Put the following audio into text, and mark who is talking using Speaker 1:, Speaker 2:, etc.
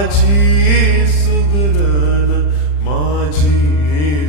Speaker 1: माझी सुगरण माझी